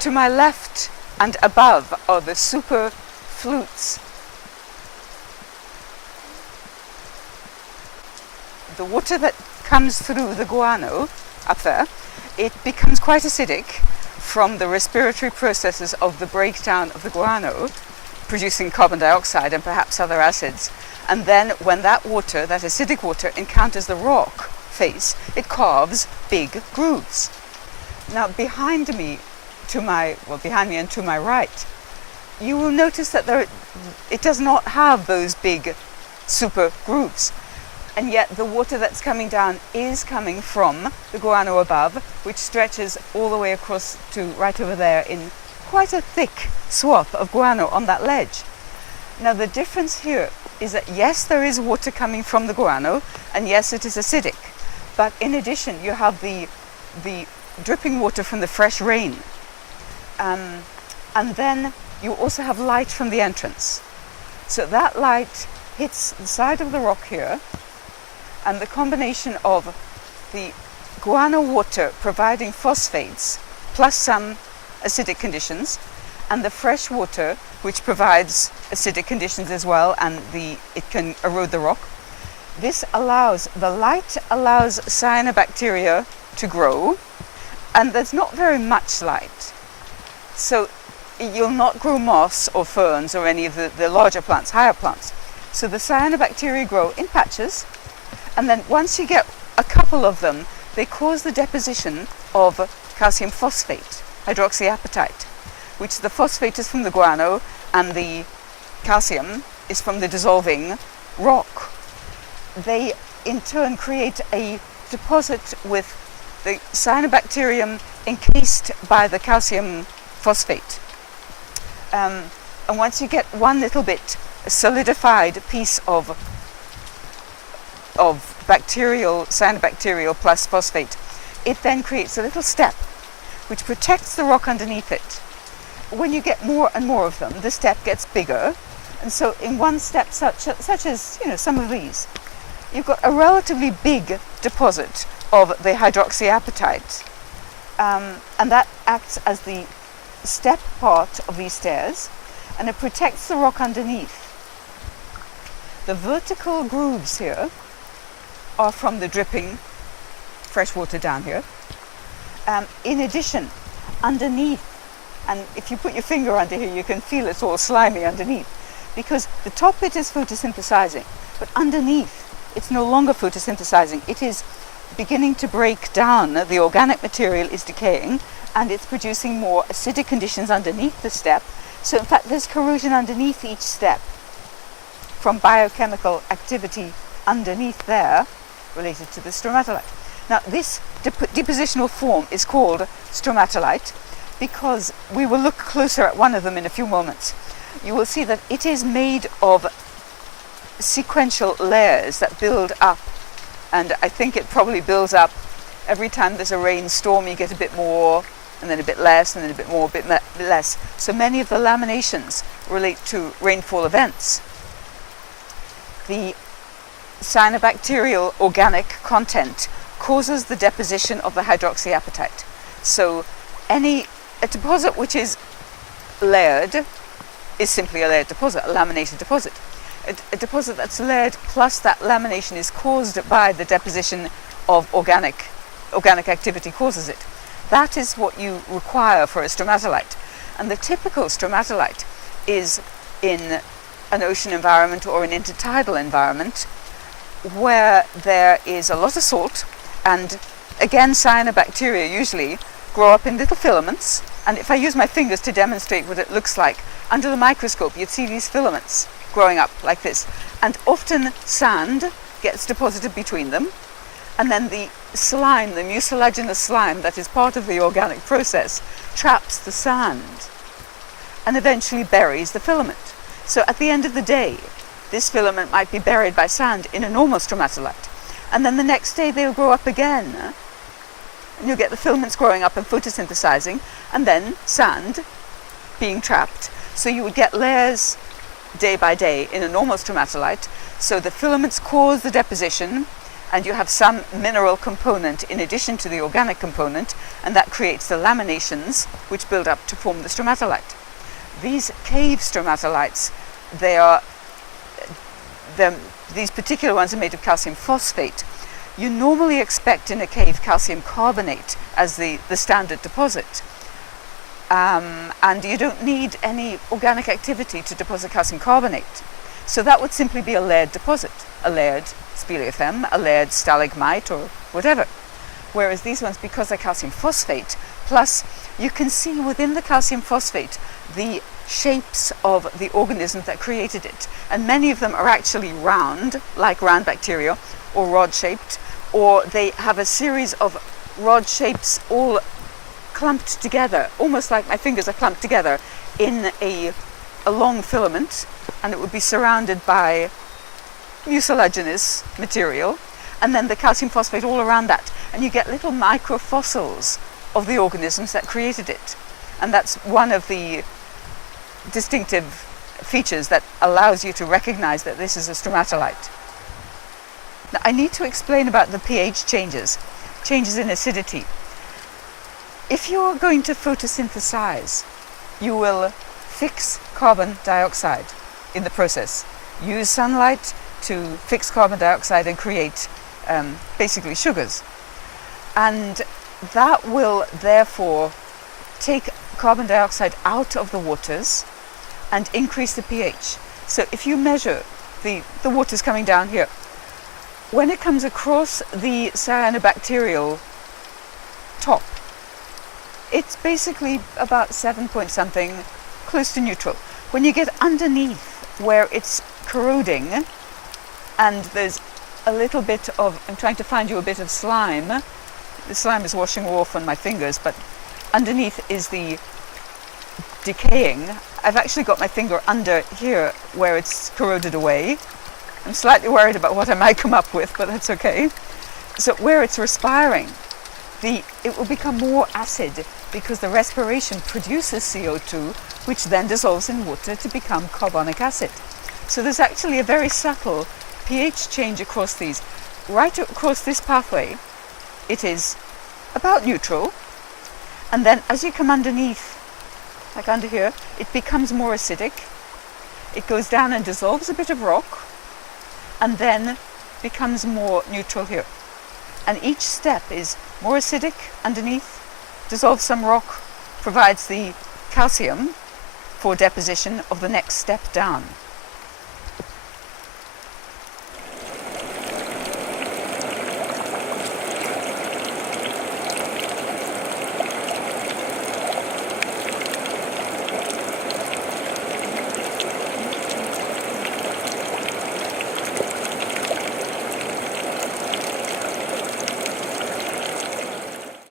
To my left and above are the super flutes. The water that comes through the guano up there, it becomes quite acidic from the respiratory processes of the breakdown of the guano, producing carbon dioxide and perhaps other acids. And then when that water, that acidic water, encounters the rock face, it carves big grooves. Now behind me and to my right, you will notice that it does not have those big super grooves. And yet the water that's coming down is coming from the guano above, which stretches all the way across to right over there in quite a thick swath of guano on that ledge. Now the difference here is that yes, there is water coming from the guano, and yes, it is acidic. But in addition, you have the dripping water from the fresh rain. And then you also have light from the entrance. So that light hits the side of the rock here, and the combination of the guano water providing phosphates plus some acidic conditions, and the fresh water which provides acidic conditions as well, and it can erode the rock. This allows, the light allows cyanobacteria to grow, and there's not very much light. So you'll not grow moss or ferns or any of the larger plants, higher plants. So the cyanobacteria grow in patches, and then once you get a couple of them, they cause the deposition of calcium phosphate, hydroxyapatite, which the phosphate is from the guano and the calcium is from the dissolving rock. They in turn create a deposit with the cyanobacterium encased by the calcium phosphate. And once you get one little bit solidified piece of cyanobacterial plus phosphate, it then creates a little step which protects the rock underneath it. When you get more and more of them, the step gets bigger, and so in one step, such as some of these, you've got a relatively big deposit of the hydroxyapatite, and that acts as the step part of these stairs, and it protects the rock underneath. The vertical grooves here are from the dripping fresh water down here. In addition, underneath, and if you put your finger under here, you can feel it's all slimy underneath, because the top bit is photosynthesizing, but underneath it's no longer photosynthesizing. It is beginning to break down. The organic material is decaying, and it's producing more acidic conditions underneath the step. So in fact, there's corrosion underneath each step from biochemical activity underneath there related to the stromatolite. Now this depositional form is called stromatolite because we will look closer at one of them in a few moments. You will see that it is made of sequential layers that build up, and I think it probably builds up every time there's a rainstorm. You get a bit more, and then a bit less, and then a bit more, a bit less. So many of the laminations relate to rainfall events. The cyanobacterial organic content causes the deposition of the hydroxyapatite. So a deposit which is layered is simply a layered deposit, a laminated deposit. A deposit that's layered plus that lamination is caused by the deposition of organic activity causes it. That is what you require for a stromatolite. And the typical stromatolite is in an ocean environment or an intertidal environment where there is a lot of salt, and again cyanobacteria usually grow up in little filaments. And if I use my fingers to demonstrate what it looks like, under the microscope you'd see these filaments growing up like this, and often sand gets deposited between them, and then the slime, the mucilaginous slime that is part of the organic process, traps the sand and eventually buries the filament. So at the end of the day, this filament might be buried by sand in a normal stromatolite, and then the next day they'll grow up again, and you'll get the filaments growing up and photosynthesizing, and then sand being trapped. So you would get layers day by day in a normal stromatolite. So the filaments cause the deposition, and you have some mineral component in addition to the organic component, and that creates the laminations which build up to form the stromatolite. These cave stromatolites, these particular ones are made of calcium phosphate. You normally expect in a cave calcium carbonate as the standard deposit. And you don't need any organic activity to deposit calcium carbonate. So that would simply be a layered deposit, a layered speleothem, a layered stalagmite, or whatever. Whereas these ones, because they're calcium phosphate, plus you can see within the calcium phosphate the shapes of the organisms that created it. And many of them are actually round, like round bacteria, or rod-shaped, or they have a series of rod shapes all clumped together, almost like my fingers are clumped together in a long filament, and it would be surrounded by mucilaginous material, and then the calcium phosphate all around that, and you get little microfossils of the organisms that created it. And that's one of the distinctive features that allows you to recognize that this is a stromatolite. Now, I need to explain about the pH changes in acidity. If you're going to photosynthesize, you will fix carbon dioxide in the process. Use sunlight to fix carbon dioxide and create basically sugars. And that will therefore take carbon dioxide out of the waters and increase the pH. So if you measure the waters coming down here, when it comes across the cyanobacterial top, it's basically about 7 point something, close to neutral. When you get underneath where it's corroding, and there's a little bit of, I'm trying to find you a bit of slime. The slime is washing off on my fingers, but underneath is the decaying. I've actually got my finger under here where it's corroded away. I'm slightly worried about what I might come up with, but that's okay. So where it's respiring, it will become more acid because the respiration produces CO2, which then dissolves in water to become carbonic acid. So there's actually a very subtle pH change across these. Right across this pathway, it is about neutral, and then as you come underneath, like under here, it becomes more acidic. It goes down and dissolves a bit of rock, and then becomes more neutral here. And each step is more acidic underneath, dissolves some rock, provides the calcium for deposition of the next step down.